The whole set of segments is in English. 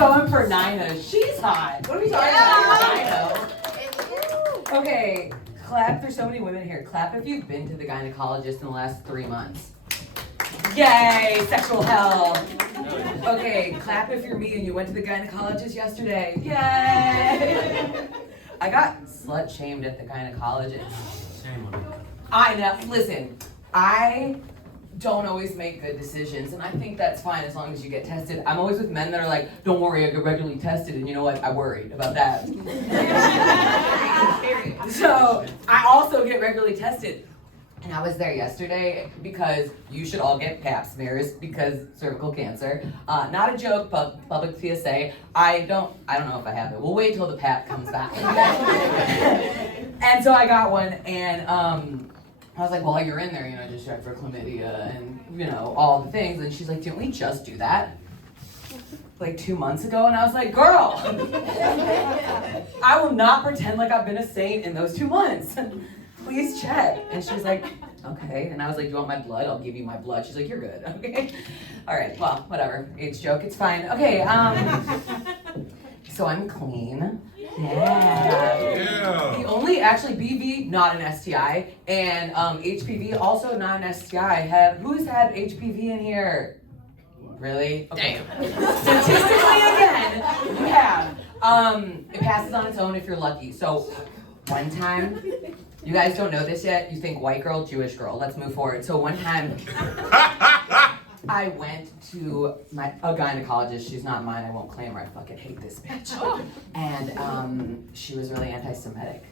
going for Nina. She's hot. What are we talking about? Nina. Okay, clap. There's so many women here. Clap if you've been to the gynecologist in the last 3 months. Yay, sexual hell. Okay, clap if you're me and you went to the gynecologist yesterday. Yay. I got slut shamed at the gynecologist. Shame on you. I know. Listen, I don't always make good decisions, and I think that's fine as long as you get tested. I'm always with men that are like, don't worry, I get regularly tested, and you know what? I worried about that. So I also get regularly tested. And I was there yesterday because you should all get pap smears because cervical cancer. Not a joke, but public PSA. I don't know if I have it. We'll wait till the pap comes back. And so I got one, and I was like, well, you're in there, just check for chlamydia and, all the things. And she's like, didn't we just do that? Like 2 months ago? And I was like, girl, I will not pretend like I've been a saint in those 2 months. Please check. And she's like, okay. And I was like, do you want my blood? I'll give you my blood. She's like, you're good. Okay. All right. Well, whatever. Age joke. It's fine. Okay. So I'm clean. Yeah. The only, actually, BV, not an STI, and HPV, also not an STI. Who's had HPV in here? Really? Okay. Statistically, again, you have. It passes on its own if you're lucky. So, one time, you guys don't know this yet. You think white girl, Jewish girl. Let's move forward. So one time, I went to a gynecologist. She's not mine. I won't claim her. I fucking hate this bitch. And she was really anti-Semitic.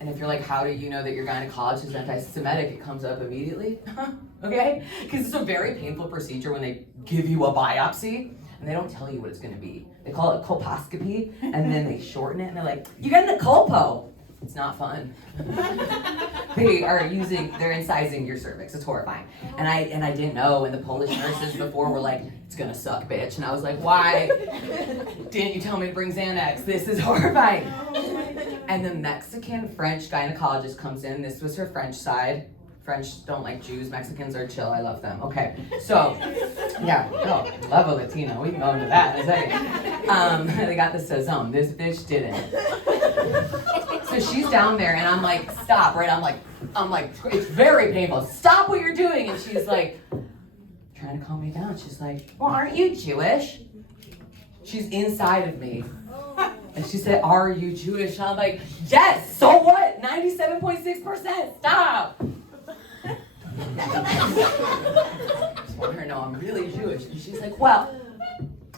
And if you're like, how do you know that your gynecologist is anti-Semitic? It comes up immediately. Okay? Because it's a very painful procedure when they give you a biopsy. And they don't tell you what it's going to be. They call it colposcopy. And then they shorten it. And they're like, you got a colpo. It's not fun. They're incising your cervix. It's horrifying. And I didn't know, and the Polish nurses before were like, it's gonna suck, bitch. And I was like, why didn't you tell me to bring Xanax? This is horrifying. And the Mexican French gynecologist comes in. This was her French side. French don't like Jews. Mexicans are chill. I love them. Okay. So, yeah. Oh, love a Latino. We can go into that in a second. They got the sazon. This bitch didn't. So she's down there, and I'm like, stop, right? I'm like, it's very painful. Stop what you're doing. And she's like, trying to calm me down. She's like, well, aren't you Jewish? She's inside of me. And she said, are you Jewish? And I'm like, yes, so what? 97.6%, stop. Just want her to know I'm really Jewish. And she's like, well,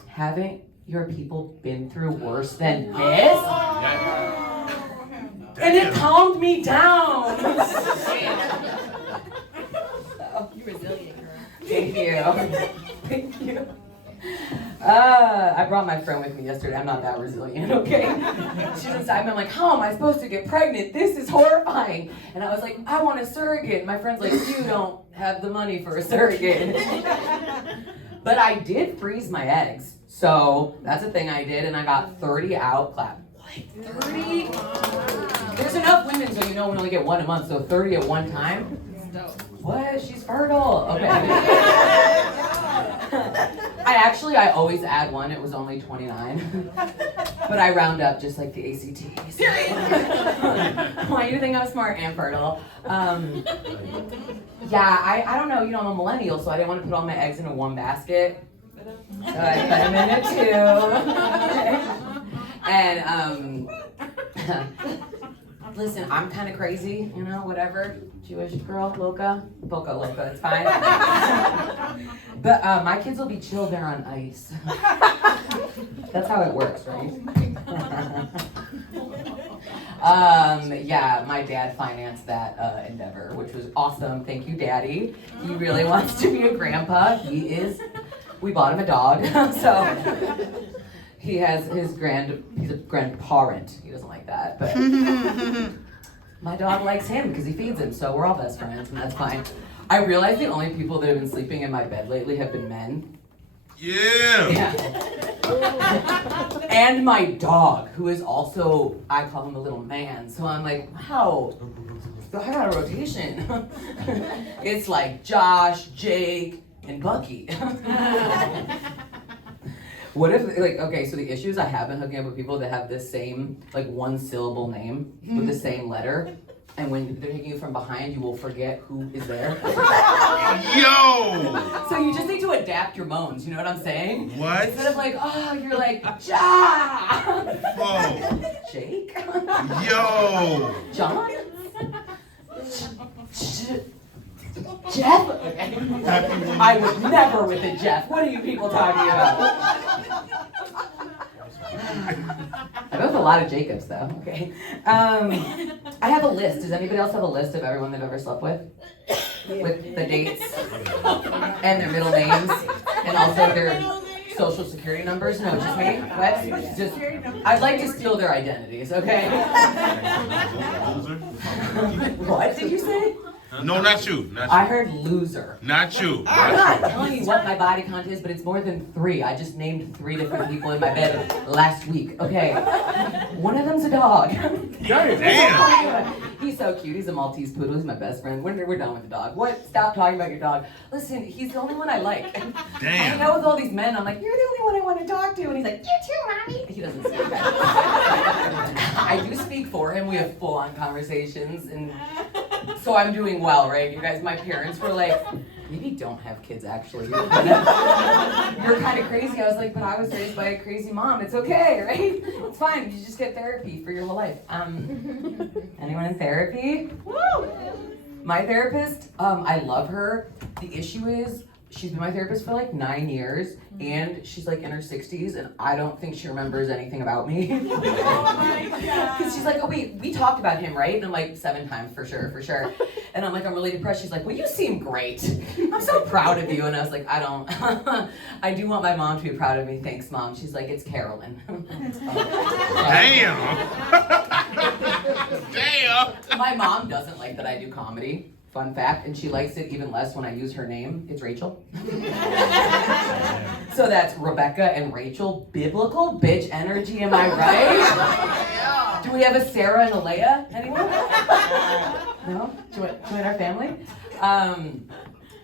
haven't your people been through worse than this? And it calmed me down. You're resilient, girl. Thank you. Thank you. I brought my friend with me yesterday. I'm not that resilient, okay? She's inside me. I'm like, how am I supposed to get pregnant? This is horrifying. And I was like, I want a surrogate. My friend's like, you don't have the money for a surrogate. But I did freeze my eggs. So that's a thing I did. And I got 30 out. Clap. What? 30? There's enough women so you know we only get 1 a month. So 30 at one time? What? She's fertile. Okay. I always add 1. It was only 29. But I round up just like the ACT. Why do you think I'm smart and fertile? Yeah, I don't know. I'm a millennial, so I didn't want to put all my eggs into one basket. So I put them in 2. And listen, I'm kind of crazy, whatever. Jewish girl, loca, boca loca, it's fine. But my kids will be chill there on ice. That's how it works, right? Yeah, my dad financed that endeavor, which was awesome. Thank you, Daddy. He really wants to be a grandpa. We bought him a dog, so he has he's a grandparent. He doesn't like that, but my dog likes him because he feeds him, so we're all best friends, and that's fine. I realize the only people that have been sleeping in my bed lately have been men. Yeah. And my dog, who is also, I call him a little man, so I'm like, wow, I got a rotation. It's like Josh, Jake, and Bucky. What if, like, okay, so the issue is I have been hooking up with people that have this same, like, one syllable name with the same letter. And when they're taking you from behind, you will forget who is there. Yo! So you just need to adapt your moans, you know what I'm saying? What? Instead of like, oh, you're like, Ja! Whoa! Jake? Yo! John? Jeff? Okay. I was never with a Jeff. What are you people talking about? I know with a lot of Jacobs though. Okay. I have a list. Does anybody else have a list of everyone they've ever slept with? With the dates and their middle names and also their social security numbers? No, just me. What? Just, I'd like to steal their identities, okay? What did you say? No, not you. Not you. I heard loser. Not you. I'm not telling you what my body count is, but it's more than 3. I just named 3 different people in my bed last week. Okay. One of them's a dog. Damn. He's so cute. He's a Maltese poodle. He's my best friend. We're done with the dog. What? Stop talking about your dog. Listen, he's the only one I like. I hang out with all these men. I'm like, you're the only one I want to talk to. And he's like, you too, mommy. He doesn't speak that. I do speak for him. We have full-on conversations. And so I'm doing well, right? You guys, my parents were like, maybe don't have kids actually. You're kind of crazy. I was like, but I was raised by a crazy mom. It's okay, right? It's fine. You just get therapy for your whole life. Anyone in therapy? Woo! My therapist, I love her. The issue is, she's been my therapist for like 9 years, and she's like in her 60s, and I don't think she remembers anything about me. Oh my God. Because she's like, oh wait, we talked about him, right? And I'm like, 7 times for sure. And I'm like, I'm really depressed. She's like, well, you seem great. I'm so proud of you. And I was like, I don't. I do want my mom to be proud of me. Thanks, Mom. She's like, it's Carolyn. Damn. Damn. My mom doesn't like that I do comedy. Fun fact, and she likes it even less when I use her name. It's Rachel. So that's Rebecca and Rachel. Biblical bitch energy, am I right? Do we have a Sarah and a Leah? Anyone? No? Join our family?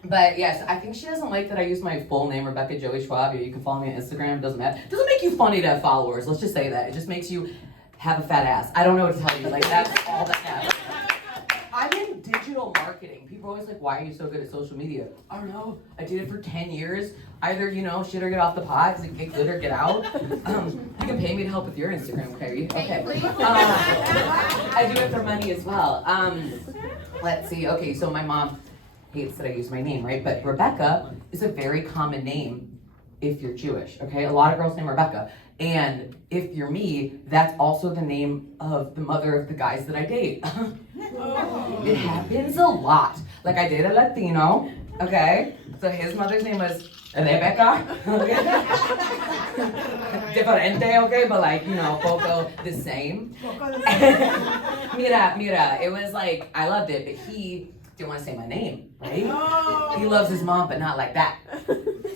But yes, I think she doesn't like that I use my full name, Rebecca Joey Schwab. You can follow me on Instagram, doesn't matter. It doesn't make you funny to have followers, let's just say that. It just makes you have a fat ass. I don't know what to tell you, like that's all that matters. I'm in digital marketing. People are always like, why are you so good at social media? I don't know. I did it for 10 years. Either, shit or get off the pot. Get good or get out. You can pay me to help with your Instagram, okay? Okay. I do it for money as well. Let's see. Okay, so my mom hates that I use my name, right? But Rebecca is a very common name if you're Jewish, okay? A lot of girls name Rebecca. And if you're me, that's also the name of the mother of the guys that I date. It happens a lot. Like I dated a Latino, okay? So his mother's name was Rebecca, okay? Diferente, okay? But like, poco the same. Mira, it was like, I loved it, but he didn't want to say my name, right? He loves his mom, but not like that.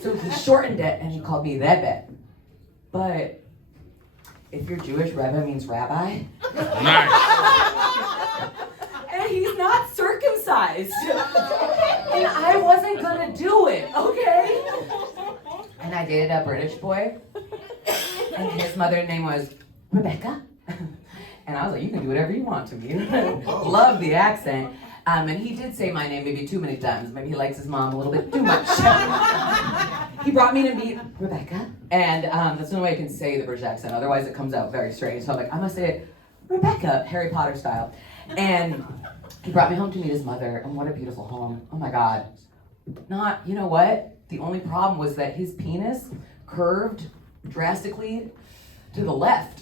So he shortened it and he called me Rebbe. But if you're Jewish, Rebbe means rabbi. Nice. And he's not circumcised. And I wasn't gonna do it, okay? And I dated a British boy. And his mother's name was Rebecca. And I was like, you can do whatever you want to me. Love the accent. And he did say my name maybe too many times. Maybe he likes his mom a little bit too much. He brought me to meet Rebecca. And that's the only way I can say the British accent. Otherwise it comes out very strange. So I'm like, I'm gonna say it Rebecca, Harry Potter style. And he brought me home to meet his mother. And what a beautiful home. Oh my God. You know what? The only problem was that his penis curved drastically to the left.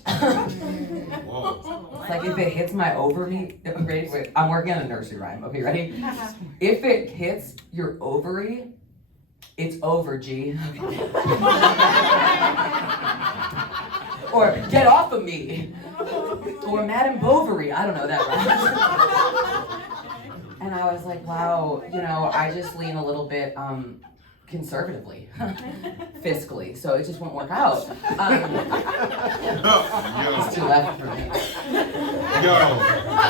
Whoa. Like if it hits my ovary, wait, I'm working on a nursery rhyme. Okay, ready? If it hits your ovary, it's over, G. Or get off of me. Or Madame Bovary. I don't know that rhyme. And I was like, wow, I just lean a little bit conservatively, fiscally, so it just won't work out. It's too left for me. Yo.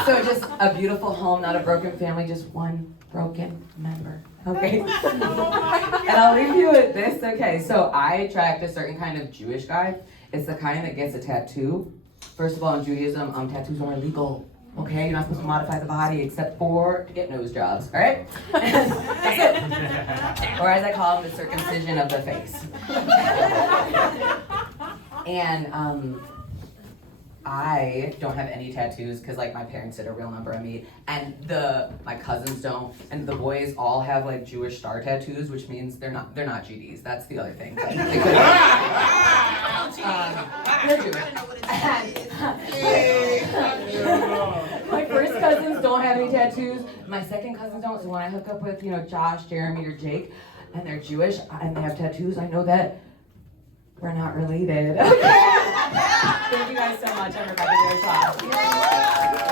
So just a beautiful home, not a broken family, just one broken member. Okay. And I'll leave you with this. Okay, so I attract a certain kind of Jewish guy. It's the kind that gets a tattoo. First of all, in Judaism, tattoos are illegal. Okay, you're not supposed to modify the body except for to get nose jobs, all right? That's it. Or as I call them, the circumcision of the face. And I don't have any tattoos because like my parents did a real number on me, and my cousins don't, and the boys all have like Jewish star tattoos, which means they're not GDs. That's the other thing. But they could they're Jewish. My first cousins don't have any tattoos. My second cousins don't. So when I hook up with Josh, Jeremy, or Jake, and they're Jewish and they have tattoos, I know that we're not related. Thank you guys so much, everybody. Joey Schwab.